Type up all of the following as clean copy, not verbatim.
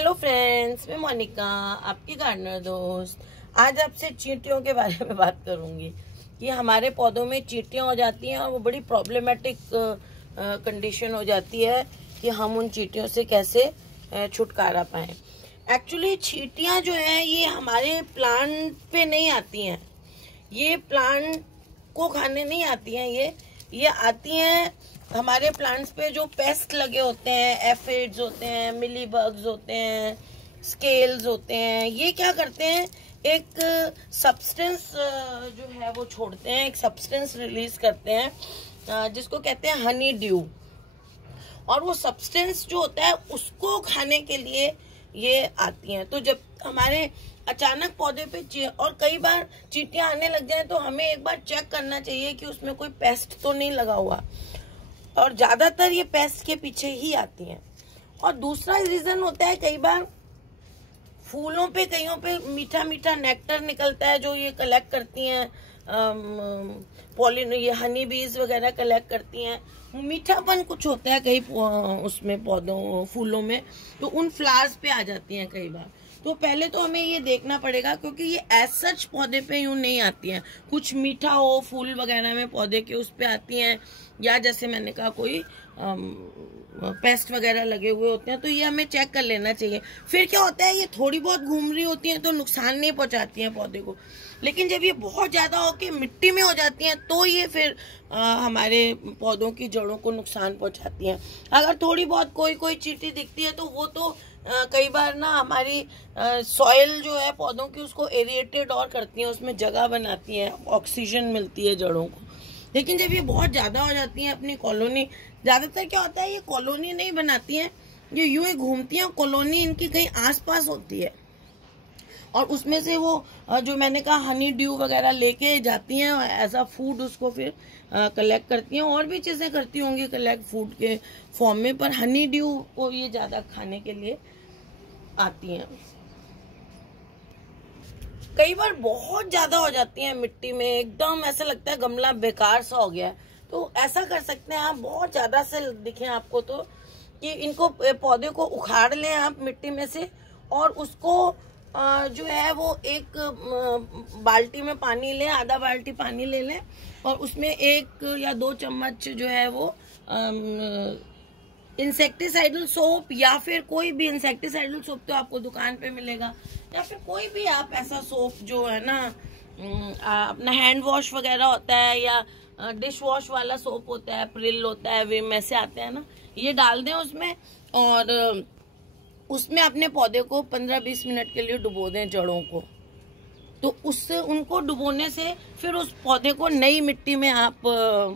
Hello friends, मैं मोनिका, आपकी gardener दोस्त। आज आपसे चींटियों के बारे में बात करूंगी कि हमारे पौधों में चींटियां हो जाती हैं और वो बड़ी प्रॉब्लमेटिक कंडीशन हो जाती है कि हम उन चींटियों से कैसे छुटकारा पाएं। एक्चुअली चींटियां जो है ये हमारे प्लांट पे नहीं आती हैं, ये प्लांट को खाने नहीं आती हैं। ये आती हैं हमारे प्लांट्स पे जो पेस्ट लगे होते हैं, एफिड्स होते हैं, मिली बग्स होते हैं, स्केल्स होते हैं। ये क्या करते हैं, एक सब्सटेंस जो है वो छोड़ते हैं, एक सब्सटेंस रिलीज करते हैं जिसको कहते हैं हनी ड्यू। और वो सब्सटेंस जो होता है उसको खाने के लिए ये आती हैं। तो जब हमारे अचानक पौधे पे और कई बार चींटियां आने लग जाए तो हमें एक बार चेक करना चाहिए कि उसमें कोई पेस्ट तो नहीं लगा हुआ, और ज्यादातर ये पेस्ट के पीछे ही आती हैं। और दूसरा रीजन होता है, कई बार फूलों पे कईयों पे मीठा मीठा नेक्टर निकलता है जो ये कलेक्ट करती हैं, पॉलिन ये हनी बीज वगैरह कलेक्ट करती हैं। मीठापन कुछ होता है कई उसमें पौधों फूलों में, तो उन फ्लावर्स पे आ जाती हैं कई बार। तो पहले तो हमें ये देखना पड़ेगा, क्योंकि ये एज सच पौधे पे यूं नहीं आती हैं। कुछ मीठा हो फूल वगैरह में पौधे के उस पे आती हैं, या जैसे मैंने कहा कोई पेस्ट वगैरह लगे हुए होते हैं, तो ये हमें चेक कर लेना चाहिए। फिर क्या होता है, ये थोड़ी बहुत घूम रही होती हैं तो नुकसान नहीं पहुंचाती हैं पौधे को, लेकिन जब ये बहुत ज्यादा होके मिट्टी में हो जाती हैं तो ये फिर हमारे पौधों की जड़ों को नुकसान पहुंचाती हैं। अगर थोड़ी बहुत कोई चींटी दिखती है तो वो तो कई बार ना हमारी सॉइल जो है पौधों की उसको एरिएटेड और करती हैं, उसमें जगह बनाती हैं, ऑक्सीजन मिलती है जड़ों को। लेकिन जब ये बहुत ज्यादा हो जाती हैं अपनी कॉलोनी, ज्यादातर क्या होता है ये कॉलोनी नहीं बनाती हैं, ये यूं ही घूमती हैं। कॉलोनी इनकी कहीं आसपास होती है और उसमें से वो जो मैंने कहा हनी ड्यू वगैरह लेके जाती हैं एज अ फूड, उसको फिर कलेक्ट करती हैं। और भी चीजें करती होंगी कलेक्ट फूड के फॉर्म में, पर हनी ड्यू को ये ज्यादा खाने के लिए आती हैं। कई बार बहुत ज्यादा हो जाती हैं मिट्टी में, एकदम ऐसा लगता है गमला बेकार सा हो गया है। तो ऐसा कर सकते हैं आप, बहुत ज्यादा से दिखे आपको तो, कि इनको पौधे को उखाड़ लें आप मिट्टी में से, और उसको जो है वो एक बाल्टी में पानी लें, आधा बाल्टी पानी ले लें, और उसमें 1 या 2 चम्मच जो है वो इंसेक्टिसाइडल सोप, या फिर कोई भी इंसेक्टिसाइडल सोप तो आपको दुकान पे मिलेगा, या फिर कोई भी आप ऐसा सोप जो है ना अपना हैंड वॉश वगैरह होता है, या डिश वॉश वाला सोप होता है, प्रिल होता है, विम ऐसे आते हैं ना, ये डाल दें उसमें, और उसमें अपने पौधे को 15-20 मिनट के लिए डुबो दें जड़ों को। तो उससे उनको डुबोने से फिर उस पौधे को नई मिट्टी में आप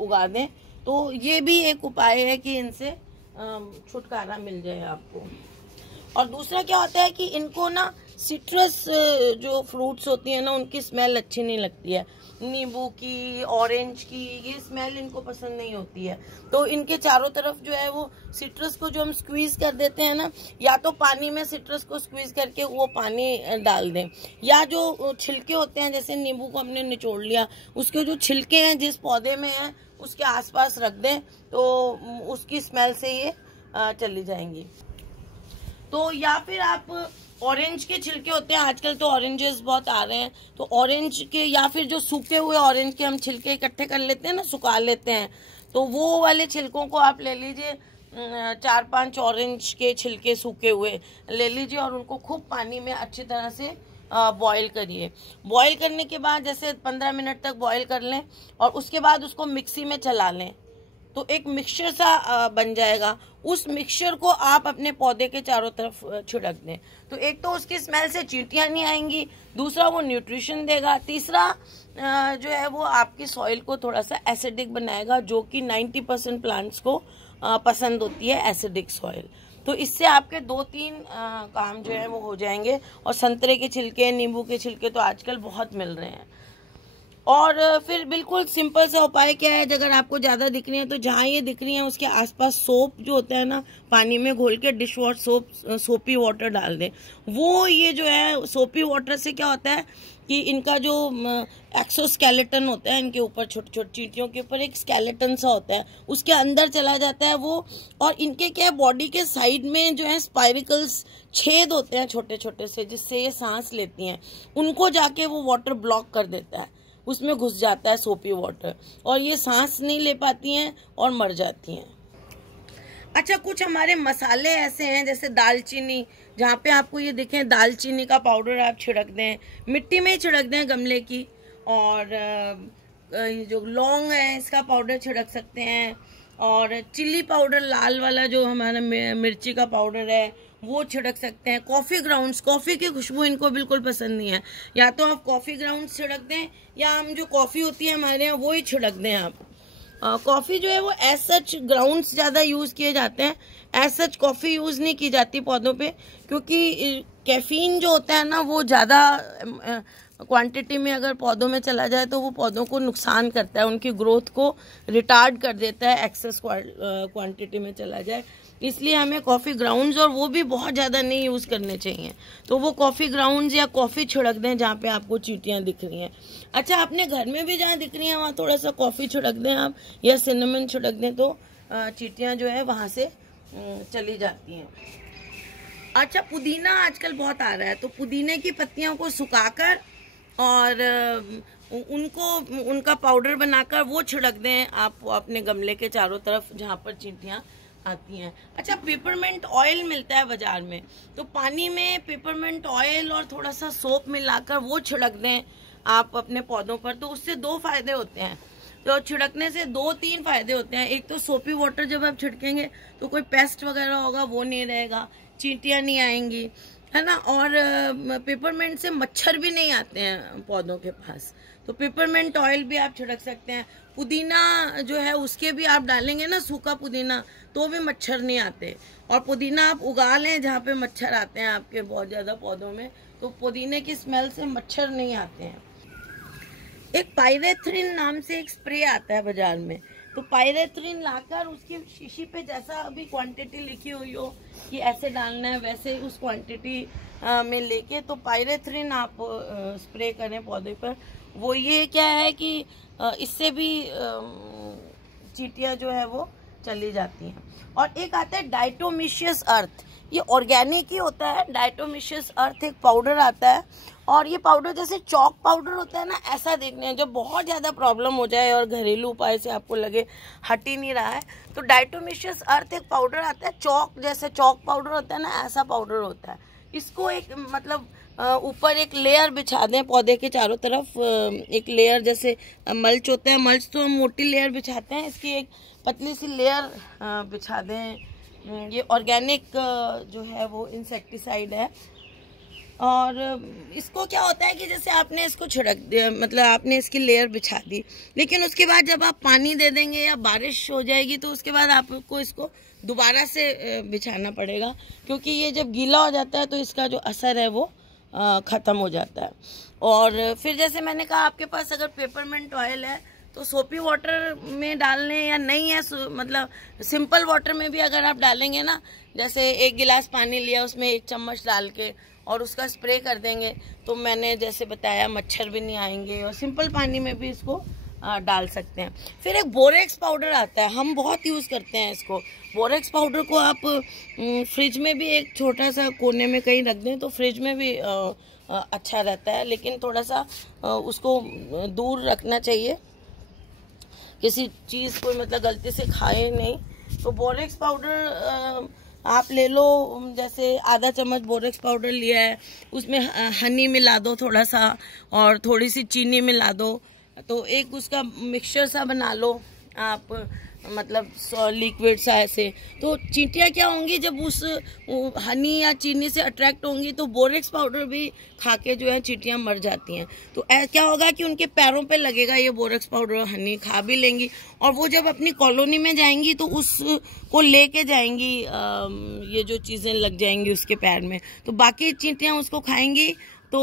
उगा दें। तो ये भी एक उपाय है कि इनसे छुटकारा मिल जाए आपको। और दूसरा क्या होता है कि इनको ना सिट्रस जो फ्रूट्स होती है ना उनकी स्मेल अच्छी नहीं लगती है, नींबू की, ऑरेंज की, ये स्मेल इनको पसंद नहीं होती है। तो इनके चारों तरफ जो है वो सिट्रस को जो हम स्क्वीज कर देते हैं ना, या तो पानी में सिट्रस को स्क्वीज करके वो पानी डाल दें, या जो छिलके होते हैं जैसे नींबू को हमने निचोड़ लिया, उसके जो छिलके हैं जिस पौधे में हैं उसके आसपास रख दें, तो उसकी स्मेल से ये चली जाएंगी। तो या फिर आप ऑरेंज के छिलके होते हैं, आजकल तो ऑरेंजेस बहुत आ रहे हैं, तो ऑरेंज के या फिर जो सूखे हुए ऑरेंज के हम छिलके इकट्ठे कर लेते हैं ना, सुखा लेते हैं, तो वो वाले छिलकों को आप ले लीजिए, 4-5 ऑरेंज के छिलके सूखे हुए ले लीजिए, और उनको खूब पानी में अच्छी तरह से बॉईल करिए। बॉईल करने के बाद जैसे 15 मिनट तक बॉईल कर लें, और उसके बाद उसको मिक्सी में चला लें, तो एक मिक्सचर सा बन जाएगा। उस मिक्सचर को आप अपने पौधे के चारों तरफ छिड़क दें, तो एक तो उसकी स्मेल से चींटियां नहीं आएंगी, दूसरा वो न्यूट्रिशन देगा, तीसरा जो है वो आपकी सॉइल को थोड़ा सा एसिडिक बनाएगा, जो कि 90% प्लांट्स को पसंद होती है एसिडिक सॉइल। तो इससे आपके 2-3 काम जो है वो हो जाएंगे। और संतरे के छिलके, नींबू के छिलके तो आजकल बहुत मिल रहे हैं। और फिर बिल्कुल सिंपल सा उपाय क्या है, अगर आपको ज़्यादा दिख रही है तो जहाँ ये दिख रही है उसके आसपास सोप जो होता है ना, पानी में घोल के डिश वॉश सोपी वाटर डाल दें। वो ये जो है सोपी वाटर से क्या होता है कि इनका जो एक्सोस्केलेटन होता है, इनके ऊपर छोटी छोटी चींटियों के ऊपर एक स्केलेटन सा होता है, उसके अंदर चला जाता है वो। और इनके क्या है, बॉडी के साइड में जो है स्पाइरिकल्स छेद होते हैं छोटे छोटे से, जिससे ये सांस लेती हैं, उनको जाके वो वाटर ब्लॉक कर देता है, उसमें घुस जाता है सोपी वाटर, और ये सांस नहीं ले पाती हैं और मर जाती हैं। अच्छा, कुछ हमारे मसाले ऐसे हैं जैसे दालचीनी, जहाँ पे आपको ये देखें दालचीनी का पाउडर आप छिड़क दें, मिट्टी में ही छिड़क दें गमले की, और जो लौंग है इसका पाउडर छिड़क सकते हैं, और चिल्ली पाउडर लाल वाला जो हमारा मिर्ची का पाउडर है वो छिड़क सकते हैं। कॉफ़ी ग्राउंड्स, कॉफ़ी की खुशबू इनको बिल्कुल पसंद नहीं है, या तो आप कॉफ़ी ग्राउंड्स छिड़क दें, या हम जो कॉफ़ी होती है हमारे यहाँ वो ही छिड़क दें आप। कॉफ़ी जो है वो एज सच ग्राउंड्स ज़्यादा यूज़ किए जाते हैं, एज सच कॉफ़ी यूज़ नहीं की जाती पौधों पे, क्योंकि कैफीन जो होता है ना वो ज़्यादा क्वांटिटी में अगर पौधों में चला जाए तो वो पौधों को नुकसान करता है, उनकी ग्रोथ को रिटार्ड कर देता है, एक्सेस क्वांटिटी में चला जाए। इसलिए हमें कॉफ़ी ग्राउंड्स, और वो भी बहुत ज़्यादा नहीं यूज़ करने चाहिए। तो वो कॉफ़ी ग्राउंड्स या कॉफ़ी छिड़क दें जहाँ पे आपको चींटियाँ दिख रही हैं। अच्छा, अपने घर में भी जहाँ दिख रही हैं वहाँ थोड़ा सा कॉफ़ी छिड़क दें आप, या सिनेमन छिड़क दें, तो चींटियाँ जो है वहाँ से चली जाती हैं। अच्छा, पुदीना आजकल बहुत आ रहा है, तो पुदीने की पत्तियों को सुखाकर और उनका पाउडर बनाकर वो छिड़क दें आप अपने गमले के चारों तरफ जहाँ पर चींटियाँ आती हैं। अच्छा, पेपरमेंट ऑयल मिलता है बाजार में, तो पानी में पेपरमेंट ऑयल और थोड़ा सा सोप मिलाकर वो छिड़क दें आप अपने पौधों पर, तो उससे दो फायदे होते हैं। तो छिड़कने से 2-3 फायदे होते हैं। एक तो सोपी वाटर जब आप छिड़केंगे तो कोई पेस्ट वगैरह होगा वो नहीं रहेगा, चींटियाँ नहीं आएंगी, है ना, और पेपरमेंट से मच्छर भी नहीं आते हैं पौधों के पास। तो पेपरमेंट ऑयल भी आप छिड़क सकते हैं। पुदीना जो है उसके भी आप डालेंगे ना, सूखा पुदीना, तो भी मच्छर नहीं आते। और पुदीना आप उगा लें जहाँ पे मच्छर आते हैं आपके बहुत ज़्यादा पौधों में, तो पुदीने की स्मेल से मच्छर नहीं आते हैं। एक पायरेथ्रिन नाम से एक स्प्रे आता है बाजार में, तो पायरेथ्रिन लाकर उसकी शीशी पे जैसा अभी क्वांटिटी लिखी हुई हो कि ऐसे डालना है, वैसे उस क्वांटिटी में लेके तो पायरेथ्रिन आप स्प्रे करें पौधे पर। वो ये क्या है कि इससे भी चींटियाँ जो है वो चली जाती हैं। और एक आता है डाइटोमिशियस अर्थ, ये ऑर्गेनिक ही होता है। डाइटोमिशियस अर्थ एक पाउडर आता है, और ये पाउडर जैसे चॉक पाउडर होता है ना, ऐसा देखने हैं। जब बहुत ज़्यादा प्रॉब्लम हो जाए और घरेलू उपाय से आपको लगे हट ही नहीं रहा है, तो डाइटोमिशियस अर्थ एक पाउडर आता है, चॉक जैसे चॉक पाउडर होता है ना, ऐसा पाउडर होता है। इसको एक मतलब ऊपर एक लेयर बिछा दें पौधे के चारों तरफ, एक लेयर जैसे मल्च होता है, मल्च तो हम मोटी लेयर बिछाते हैं, इसकी एक पतली सी लेयर बिछा दें। ये ऑर्गेनिक जो है वो इंसेक्टिसाइड है। और इसको क्या होता है कि जैसे आपने इसको छिड़क दिया, मतलब आपने इसकी लेयर बिछा दी, लेकिन उसके बाद जब आप पानी दे देंगे या बारिश हो जाएगी तो उसके बाद आपको इसको दोबारा से बिछाना पड़ेगा, क्योंकि ये जब गीला हो जाता है तो इसका जो असर है वो ख़त्म हो जाता है। और फिर जैसे मैंने कहा, आपके पास अगर पेपरमेंट ऑयल है तो सोपी वाटर में डालने, या नहीं है मतलब सिंपल वाटर में भी अगर आप डालेंगे ना, जैसे 1 गिलास पानी लिया उसमें 1 चम्मच डाल के और उसका स्प्रे कर देंगे, तो मैंने जैसे बताया मच्छर भी नहीं आएंगे। और सिंपल पानी में भी इसको डाल सकते हैं। फिर एक बोरेक्स पाउडर आता है, हम बहुत यूज़ करते हैं इसको। बोरेक्स पाउडर को आप फ्रिज में भी एक छोटा सा कोने में कहीं रख दें तो फ्रिज में भी अच्छा रहता है, लेकिन थोड़ा सा उसको दूर रखना चाहिए, किसी चीज़ को मतलब गलती से खाए नहीं। तो बोरेक्स पाउडर आप ले लो, जैसे आधा चम्मच बोरेक्स पाउडर लिया है, उसमें हनी मिला दो थोड़ा सा, और थोड़ी सी चीनी मिला दो, तो एक उसका मिक्सचर सा बना लो आप, मतलब लिक्विड सा ऐसे। तो चींटियाँ क्या होंगी, जब उस हनी या चीनी से अट्रैक्ट होंगी तो बोरेक्स पाउडर भी खा के जो है चींटियाँ मर जाती हैं। तो क्या होगा कि उनके पैरों पे लगेगा ये बोरेक्स पाउडर, हनी खा भी लेंगी, और वो जब अपनी कॉलोनी में जाएंगी तो उसको लेके जाएंगी, ये जो चीज़ें लग जाएंगी उसके पैर में, तो बाकी चींटियाँ उसको खाएंगी तो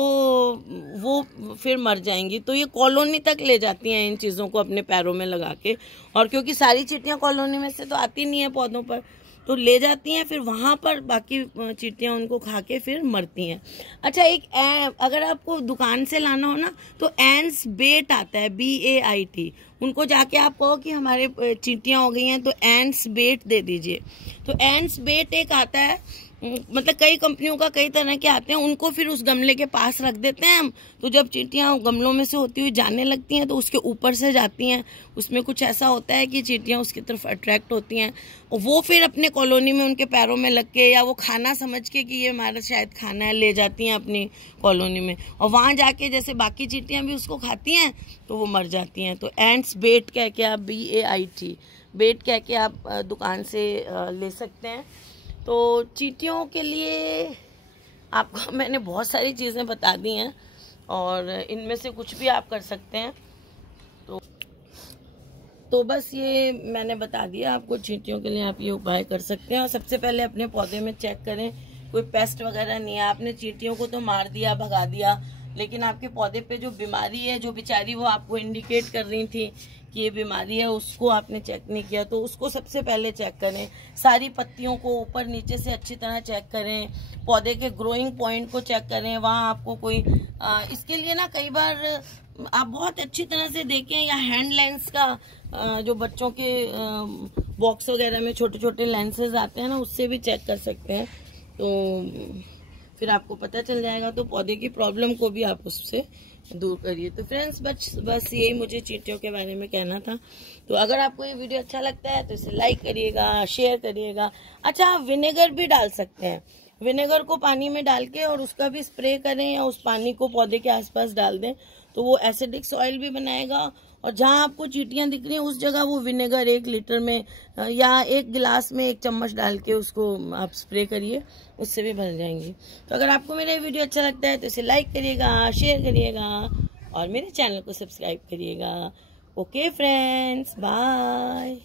वो फिर मर जाएंगी। तो ये कॉलोनी तक ले जाती हैं इन चीज़ों को अपने पैरों में लगा के, और क्योंकि सारी चींटियां कॉलोनी में से तो आती नहीं है पौधों पर, तो ले जाती हैं, फिर वहाँ पर बाकी चींटियां उनको खा के फिर मरती हैं। अच्छा, अगर आपको दुकान से लाना हो ना तो एंड्स बेट आता है, BAIT, उनको जाके आप कहो कि हमारे चींटियां हो गई हैं तो एंड्स बेट दे दीजिए। तो एंड्स बेट एक आता है, मतलब कई कंपनियों का कई तरह के आते हैं, उनको फिर उस गमले के पास रख देते हैं हम। तो जब चींटियां गमलों में से होती हुई जाने लगती हैं तो उसके ऊपर से जाती हैं, उसमें कुछ ऐसा होता है कि चींटियां उसकी तरफ अट्रैक्ट होती हैं, और वो फिर अपने कॉलोनी में उनके पैरों में लग के, या वो खाना समझ के कि ये हमारा शायद खाना है, ले जाती हैं अपनी कॉलोनी में, और वहाँ जाके जैसे बाकी चींटियां भी उसको खाती हैं तो वो मर जाती हैं। तो एंड्स बेट कह के आप, BAIT बेट कह के आप दुकान से ले सकते हैं। तो चींटियों के लिए आपको मैंने बहुत सारी चीज़ें बता दी हैं, और इनमें से कुछ भी आप कर सकते हैं। तो बस ये मैंने बता दिया आपको, चींटियों के लिए आप ये उपाय कर सकते हैं। और सबसे पहले अपने पौधे में चेक करें कोई पेस्ट वगैरह नहीं है। आपने चींटियों को तो मार दिया, भगा दिया, लेकिन आपके पौधे पे जो बीमारी है, जो बेचारी वो आपको इंडिकेट कर रही थी कि ये बीमारी है, उसको आपने चेक नहीं किया, तो उसको सबसे पहले चेक करें। सारी पत्तियों को ऊपर नीचे से अच्छी तरह चेक करें, पौधे के ग्रोइंग पॉइंट को चेक करें, वहाँ आपको कोई इसके लिए ना कई बार आप बहुत अच्छी तरह से देखें, या हैंड लेंस का जो बच्चों के बॉक्स वगैरह में छोटे छोटे लेंसेज आते हैं ना, उससे भी चेक कर सकते हैं, तो फिर आपको पता चल जाएगा। तो पौधे की प्रॉब्लम को भी आप उससे दूर करिए। तो फ्रेंड्स, बस यही मुझे चींटियों के बारे में कहना था। तो अगर आपको ये वीडियो अच्छा लगता है तो इसे लाइक करिएगा, शेयर करिएगा। अच्छा, आप विनेगर भी डाल सकते हैं, विनेगर को पानी में डाल के और उसका भी स्प्रे करें, या उस पानी को पौधे के आसपास डाल दें, तो वो एसिडिक सॉइल भी बनाएगा, और जहां आपको चींटियां दिख रही हैं उस जगह वो विनेगर 1 लीटर में या 1 गिलास में 1 चम्मच डाल के उसको आप स्प्रे करिए, उससे भी भर जाएंगी। तो अगर आपको मेरा वीडियो अच्छा लगता है तो इसे लाइक करिएगा, शेयर करिएगा, और मेरे चैनल को सब्सक्राइब करिएगा। Okay friends, bye.